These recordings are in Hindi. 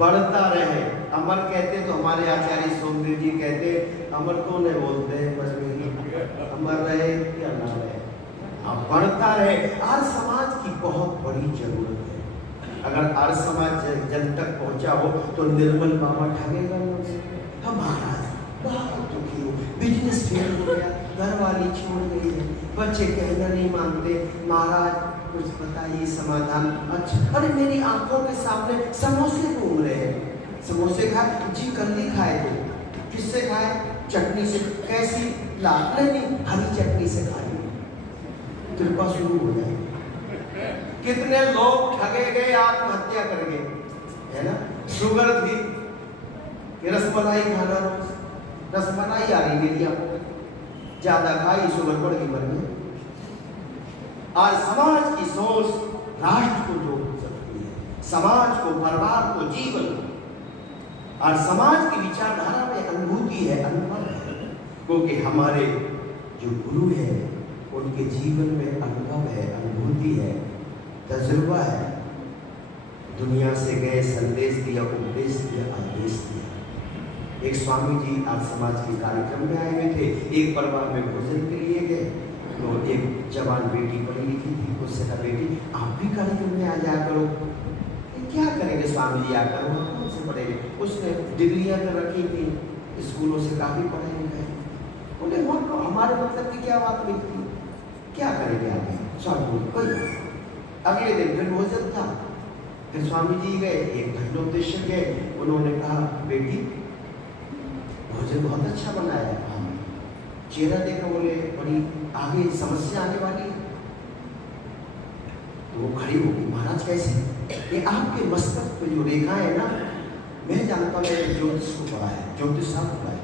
बढ़ता रहे। अमर कहते तो हमारे आचार्य सोमदेव जी कहते अमर तो नहीं बोलते हैं, बस अमर रहे या ना रहे, अब बढ़ता रहे। आर्य समाज की बहुत बड़ी जरूरत है। अगर आर्य समाज जन तक पहुंचा हो तो निर्मल बाबा ठगेगा हम महाराज बहुत दुखी हो, बिजनेस फेल हो गया, घर वाली छोड़ गई है, बच्चे कहना नहीं मानते, महाराज कुछ बताइए समाधान। अच्छा, अरे मेरी आंखों के सामने समोसे घूम रहे हैं, समोसे खाए जी, कल्ली खाए थे, किससे खाए? चटनी से। कैसी? लाल नहीं, हरी चटनी से खाई, कृपा शुरू हो जाएगी। कितने लोग ठगे गए, आत्महत्या कर गए, है ना? शुगर थी कि रसमलाई खाना, रसमलाई आ रही मेरी आपको, ज्यादा खाई शुगर बढ़ गई, मर गई। आज समाज की सोच राष्ट्र को जोड़ सकती है, समाज को, परिवार को, जीवन को। और समाज की विचारधारा में अनुभूति है, अनुभव है, क्योंकि हमारे जो गुरु है उनके जीवन में अनुभव है, अनुभूति है, तजुर्बा है। दुनिया से गए, संदेश दिया, उपदेश दिया, आदेश दिया। एक स्वामी जी आज समाज के कार्यक्रम में आए हुए थे, एक परिवार में भोजन के लिए गए, तो एक जवान बेटी पढ़ी लिखी थी, उससे कहा बेटी आप भी कार्यक्रम में आ जाया करो। क्या करेंगे स्वामी जी आकर, वो कौन से पढ़ेंगे? उसने डिग्रियां तो रखी थी, स्कूलों से काफी पढ़े लिखे, बोले वो तो हमारे मतलब की क्या बात नहीं थी, क्या करेंगे आगे? स्वामी कोई। अगले दिन फिर भोजन था, फिर स्वामी जी गए, एक घंटोपदेशक गए, उन्होंने कहा बेटी भोजन बहुत अच्छा बनाया है। चेहरा देखा, बोले बड़ी आगे समस्या आने वाली है। तो वो खड़ी होगी, महाराज कैसे? ये आपके मस्तक पे जो रेखा है ना, मैं जानता हूँ, मैंने ज्योतिष को पढ़ा है, ज्योतिष शास्त्र पढ़ा है,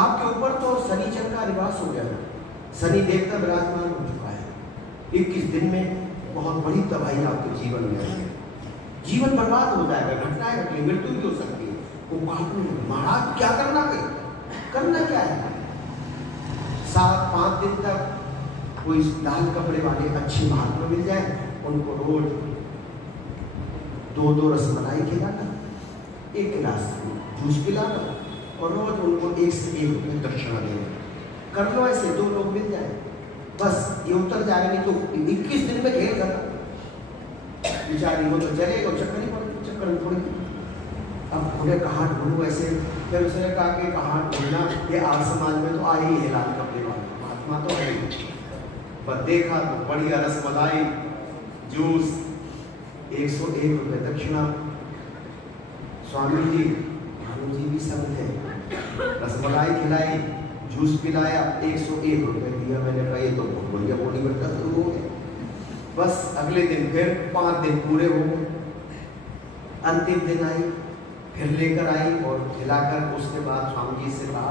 आपके ऊपर तो शनिचर का निवास हो गया, शनि देवता विराजमान हो चुका है। 21 दिन में बहुत बड़ी तबाही आपके जीवन में है, जीवन बर्बाद हो जाएगा, घटनाएं घटेंगी, मृत्यु भी हो सकती है। वो बात में महाराज क्या करना है? करना क्या है? 7-5 दिन तक कोई लाल कपड़े वाले अच्छे महात्मा मिल जाए, उनको रोज 2-2 रसमलाई खिलाना, 1 गिलास जूस पिलाना, और रोज उनको 1 से 1 रुपये दक्षिणा देना। कर लो ऐसे, 2 लोग मिल जाए, बस ये उतर जाएगा। नहीं तो 21 दिन में घेर कर बेचारी वो तो चलेगा, चक्कर ही पड़ेगी, चक्कर में थोड़ी। अब उन्हें कहाँ ढूंढूं ऐसे? फिर उसने कहा कि कहाँ ढूंढना, ये आर्य समाज में तो आई है लाल कपड़े वाले महात्मा तो है, पर देखा तो बढ़िया रसमलाई जूस, 101 रुपये दक्षिणा। स्वामी जी, भानु जी भी सब थे, रसमलाई खिलाई, जूस पिलाया, 101 रुपये दिया। मैंने कहा ये तो बहुत बढ़िया बॉडी बनता शुरू हो गया। बस अगले दिन फिर 5 दिन पूरे हो गए, अंतिम दिन आई, फिर लेकर आई और खिलाकर उसके बाद स्वामी जी से कहा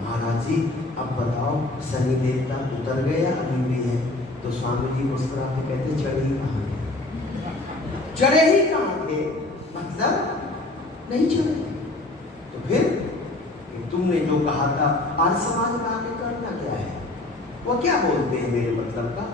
महाराज जी अब बताओ शनि देवता उतर गया अभी भी है? तो स्वामी जी मुस्कुराते कहते चढ़े ही कहाँ थे? चढ़े ही कहाँ थे? मतलब नहीं चढ़े। तो फिर तुमने जो कहा था आर्य समाज में आके करना क्या है? वो क्या बोलते हैं मेरे मतलब का?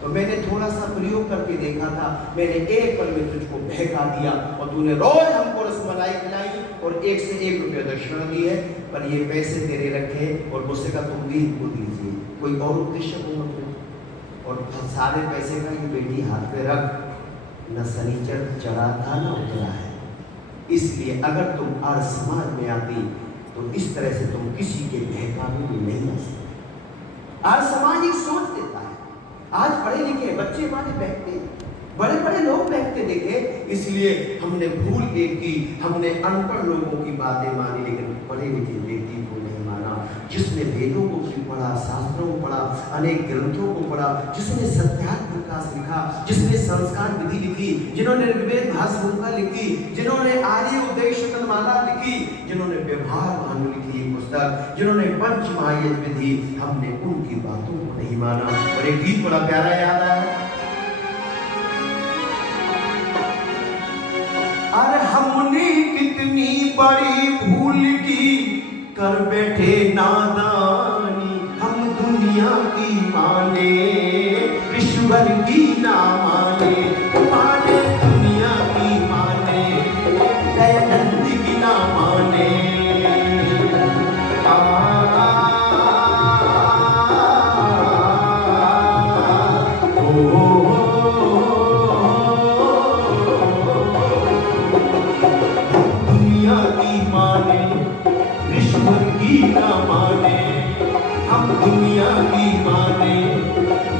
तो मैंने थोड़ा सा प्रयोग करके देखा था, मैंने एक पल में तुझको बहका दिया और तूने रोज हमको रसमलाई खिलाई और 1 से 1 रुपया दक्षिणा दी है, पर ये पैसे तेरे रखे और मुझसे का तुम भी इनको दीजिए, कोई और उद्देश्य हो मतलब। और सारे पैसे का ये बेटी हाथ पे रख, न शनिचर चढ़ा था न उतरा है, इसलिए अगर तुम आर्य समाज में आती तो इस तरह से तुम किसी के बहकावे में नहीं आ सकते। आर्य समाज एक सोच देता है। आज पढ़े लिखे बच्चे हमारे बहकते, बड़े बड़े लोग बहकते देखे, इसलिए हमने भूल एक की, हमने अनपढ़ लोगों की बातें मानी, लेकिन पढ़े लिखे व्यक्ति को नहीं माना, जिसने वेदों को पढ़ा, शास्त्रों को पढ़ा, अनेक ग्रंथों को पढ़ा, जिसने सत्यार्थ प्रकाश लिखा, जिसने संस्कार विधि लिखी, जिन्होंने ऋग्वेद भाषा लिखी, जिन्होंने आर्य उपदेश माला लिखी, जिन्होंने व्यवहार भानु लिखी पुस्तक, जिन्होंने पंच महायज्ञ विधि, हमने उनकी बातों को नहीं माना। और एक गीत बड़ा प्यारा याद आया, अरे हमने कितनी बड़ी भूल की, कर बैठे नादानी, हम दुनिया की माने, ईश्वर की ना माने, माने दुनिया की माने, माने, हम दुनिया की माने,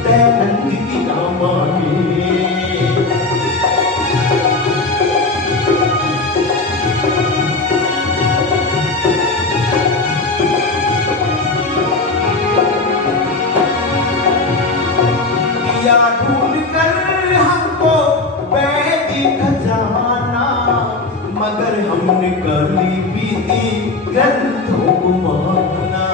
दयानंद की ना माने। या ढूंढ कर हमको वैदिक खजाना, मगर हमने कली बीती ग्रंथों को माना।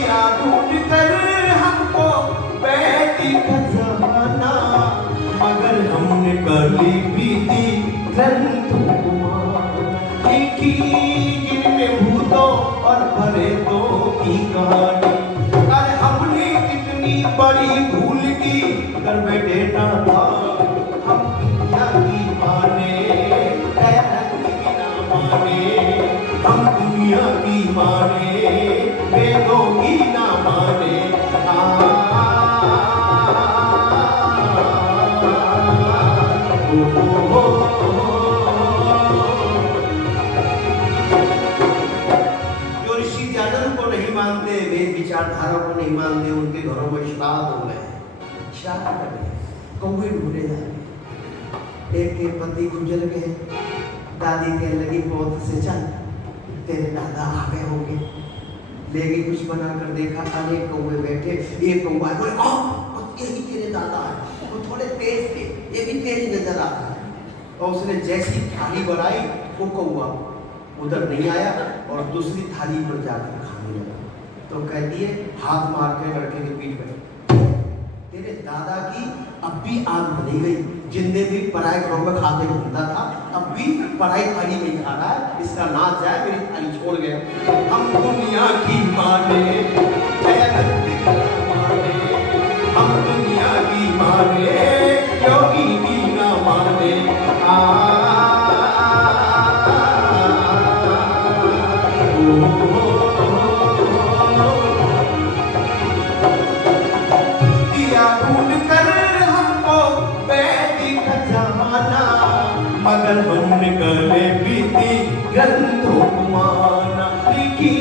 या ढूंढ कर हमको वैदिक खजाना, मगर हमने कली बीती ग्रंथों को माना। लिखी जिनमें भूतों और प्रेतों की कहानी, अरे हमने कितनी बड़ी भूल की कर बैठे नाथा। हम दुनिया की माने, दयानंद की ना माने, हम दुनिया की माने, वेदों की ना माने। जो ऋषि ज्ञान को नहीं मानते, वेद विचारधारा को नहीं मानते, उनके घरों में श्राद्ध हो गए, श्राद्ध कर गए, कौवे ढूंढे जा रहे। एक के पति गुजर गए, दादी कहने लगी पौध से चल, तेरे दादा आ गए होंगे। ले गई, कुछ बनाकर देखा, अनेक कौवे बैठे, एक कौवा बोले यही तेरे दादा है। वो थोड़े तेज थे, ये भी तेज नजर आ रहा है। और उसने जैसी थाली बनाई, वो कौवा उधर नहीं आया और दूसरी थाली पर जाकर खाने लगा। तो कहती है, हाथ मार के लड़के के पीठ पर, तेरे दादा की अब भी आग बनी गई। जिंदे भी पराए घरों में खाते घूमता था, अब भी पराई थाली में खा रहा है। इसका नाच जाए, मेरी थाली छोड़ गया। हम दुनिया की माने, दयानंद की ना माने, हम दुनिया की माने, योगी की ना माने। दिया ढूंढ कर हमको वैदिक खजाना, मगर हमने गले बीती ग्रंथों को माना। लिखी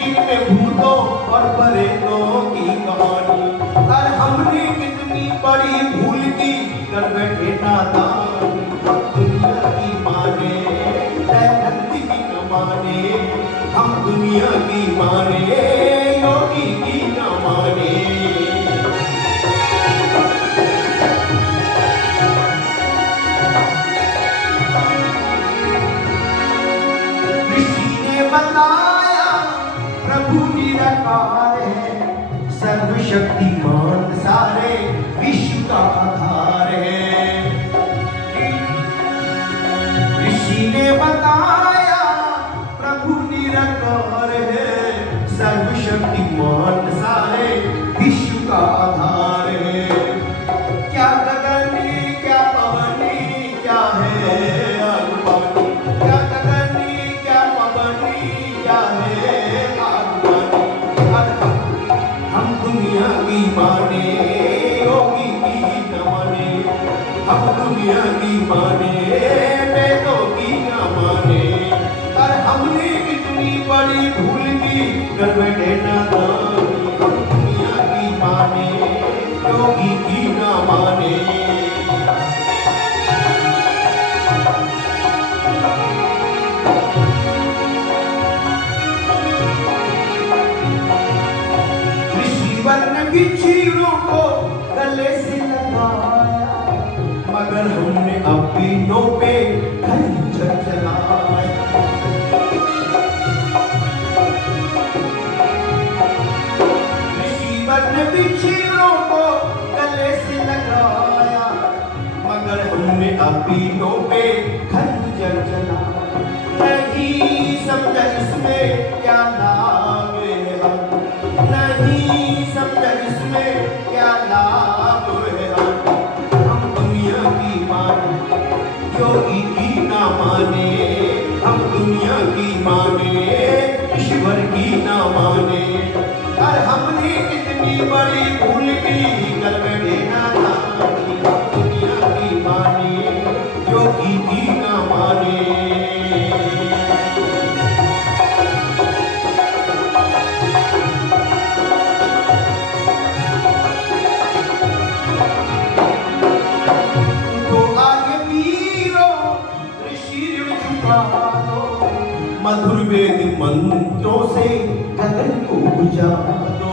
जिनमें भूतों और प्रेतों की कहानी, और हमने कितनी बड़ी भूल की कर बैठे नादान। हम दुनिया की माने, दयानंद की न माने, हम दुनिया की माने, योगी की न माने। बताया प्रभु निराकार है, सर्वशक्तिमान सारे विश्व का आधार है। ऋषि ने बताया प्रभु निराकार है, सर्वशक्तिमान सारे विश्व का आधार है। क्या गगनी क्या पवनी, क्या है आग पानी, क्या गगनी क्या पवनी, क्या है आग पानी। हम दुनिया की माने, योगी की न माने, हम दुनिया की माने, वेदों की न माने। और हमने कितनी बड़ी भूल की कर बैठे नादान। हम दुनिया की माने, योगी की न माने। वर्ण बिच्छियों को गले से लगाया, मगर हमने अपनों पे खंजर चलाया। ऋषि वर्ण बिच्छियों को गले से लगाया, मगर हमने अपनों पे खंजर चलाया। नहीं समझा इसमें क्या लाभ है, हम नहीं समझा इसमें क्या लाभ है। हम दुनिया की माने, योगी की ना माने, हम दुनिया की माने, ईश्वर की ना माने। और हमने कितनी बड़ी भूल की कर बैठे नादान। मंत्रों से गगन को बुझा दो।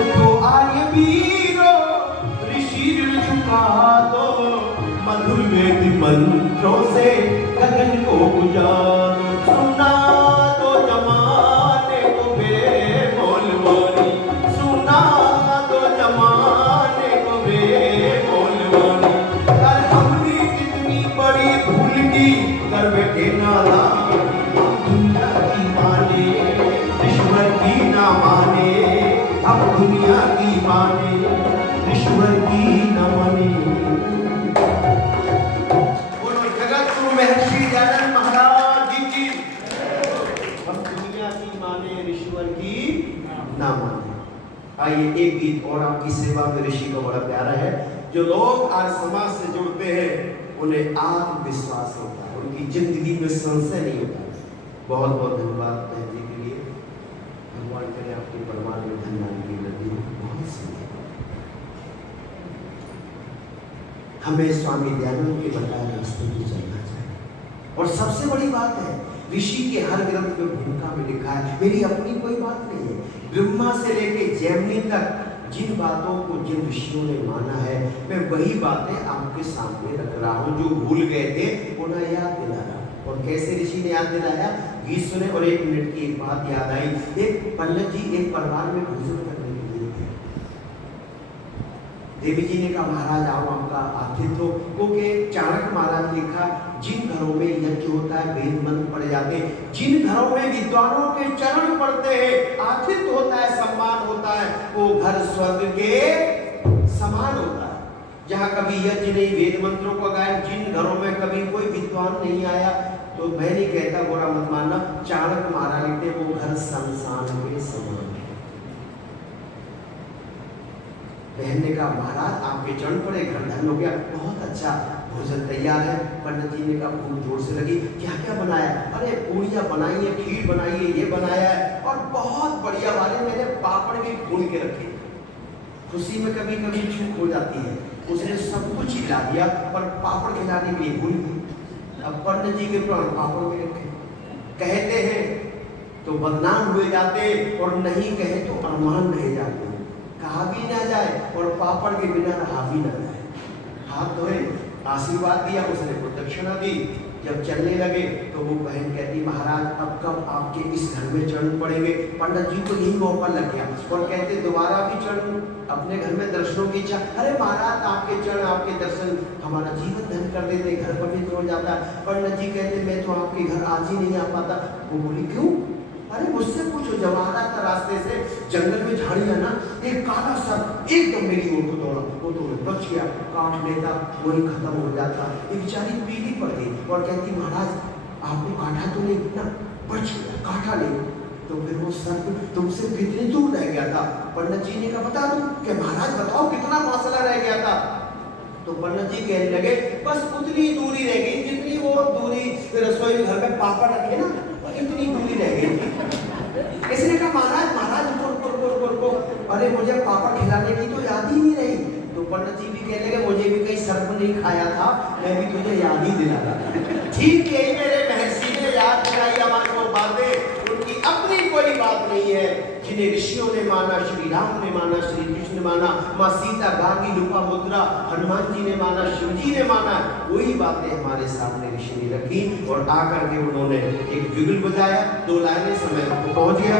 उठो आर्य वीरो, ऋषि ऋण झुका दो, मधुर वेद मंत्रों से गगन को बुझा दो। सुना दो जमाने को बेमोल वाणी, सुना दो जमाने को बेमोल वाणी। कर हमने कितनी बड़ी भूल की, कर बैठे नादान, हम दुनिया की माने, ईश्वर की ना माने, हम दुनिया की माने, ईश्वर की ना माने। बोलो जगत गुरु महर्षि दयानंद महाराज जी की। हम दुनिया की माने, ईश्वर की ना माने। आइए एक गीत और आपकी सेवा में ऋषि का बड़ा प्यारा है। जो लोग आज समाज से जुड़ते हैं उन्हें आत्मविश्वास होता है, उनकी जिंदगी में संशय नहीं होता। बहुत बहुत धन्यवाद बहन जी के लिए। भगवान करे आपके परिवार में धन्यवाद की लगी बहुत सी। हमें स्वामी दयानंद के बताए रास्ते पे चलना चाहिए। और सबसे बड़ी बात है, ऋषि के हर ग्रंथ में भूमिका में लिखा है, मेरी अपनी कोई बात नहीं है। ब्रह्मा से लेके जैमिनी तक जिन बातों को जिन ऋषियों ने माना है, मैं वही बातें आपके सामने रख रहा हूँ। जो भूल गए थे उन्हें याद दिला रहा। और कैसे ऋषि ने याद दिलाया, गीत सुने। और 1 मिनट की एक बात याद आई। एक पंडित जी एक परिवार में भोजन करने के लिए थे। देवी जी ने कहा महाराज आओ आपका आतिथ्य हो। क्योंकि चाणक्य महाराज ने लिखा, जिन घरों में यज्ञ होता है, वेद मंत्र पढ़े जाते हैं, जिन घरों में विद्वानों के चरण पड़ते हैं, आतिथ्य होता है, सम्मान होता है, वो घर स्वर्ग के समान होता है। जहाँ कभी यज्ञ नहीं, वेद मंत्रों का गायन, जिन घरों में कभी कोई विद्वान नहीं आया, तो मैं नहीं कहता, बुरा मत मानना, चाणक्य महाराज लिखते वो घर शमशान के समान है। बहन ने कहा महाराज आपके चरण पड़े, घर धन हो गया, बहुत अच्छा भोजन तैयार है। पंडित जी ने कहा भूख जोर से लगी, क्या क्या बनाया? अरे पूड़ियाँ बनाई है, खीर बनाई है, ये बनाया है, और बहुत बढ़िया वाले मैंने पापड़ भी भून के रखे। खुशी में कभी कभी चूक हो जाती है, उसने सब कुछ खिला दिया पर पापड़ खिलाने के लिए भूल गई। अब पंडित जी के प्राण पापड़ में रखे। कहते हैं तो बदनाम हुए जाते, और नहीं कहे तो अरमान रह जाते। कहा भी ना जाए और पापड़ के बिना रहा भी ना जाए। हाथ धोए, आशीर्वाद दिया, उसने प्रदक्षिणा दी। जब चलने लगे तो वो बहन कहती महाराज अब कब आपके इस घर में चरण पड़ेंगे? पंडित जी को यही मौका लग गया और कहते दोबारा भी चरण अपने घर में दर्शनों की इच्छा। अरे महाराज आपके चरण, आपके दर्शन हमारा जीवन धन कर देते, घर पवित्र हो जाता। पंडित जी कहते मैं तो आपके घर आज ही नहीं आ पाता। वो बोली क्यों? अरे मुझसे पूछो, जब आ रहा था रास्ते से, जंगल में झाड़ियां ना, एक काला सर्प एकदम मेरी ओर को दौड़ा, वो तो बच गया, काट लेता, वही खत्म हो जाता। एक बेचारी पीली पड़ गई और कहती महाराज आपको काटा तो नहीं ना? बच गया, काटा नहीं। तो फिर वो सर्प तुमसे कितनी दूर रह गया था? पंडित जी ने कहा बता दूं कि महाराज बताओ कितना फासला रह गया था? तो पंडित जी कहने लगे बस उतनी दूरी रह गई जितनी वो दूरी रसोई घर में पापड़ रखे ना, इतनी दूरी रह गई। इसने कहा महाराज महाराज को अरे मुझे पापड़ खिलाने की तो याद ही नहीं रही। तो पंडित जी भी कहने लगे मुझे भी कहीं सर्प नहीं खाया था, मैं भी तुझे याद ही दिला रहा। ठीक है, मेरे महर्षि ने याद दिलाई हमारे को बातें, उनकी अपनी कोई बात नहीं है। जिन्हें ऋषियों ने माना, श्री राम ने माना, श्री कृष्ण ने माना, माँ सीता, गांगी, लोपामुद्रा, हनुमान जी ने माना, शिव जी ने माना, वही बातें हमारे सामने ऋषि ने रखी। और आकर के उन्होंने एक जुगल बजाया, 2 लाइनें समय पहुंच गया।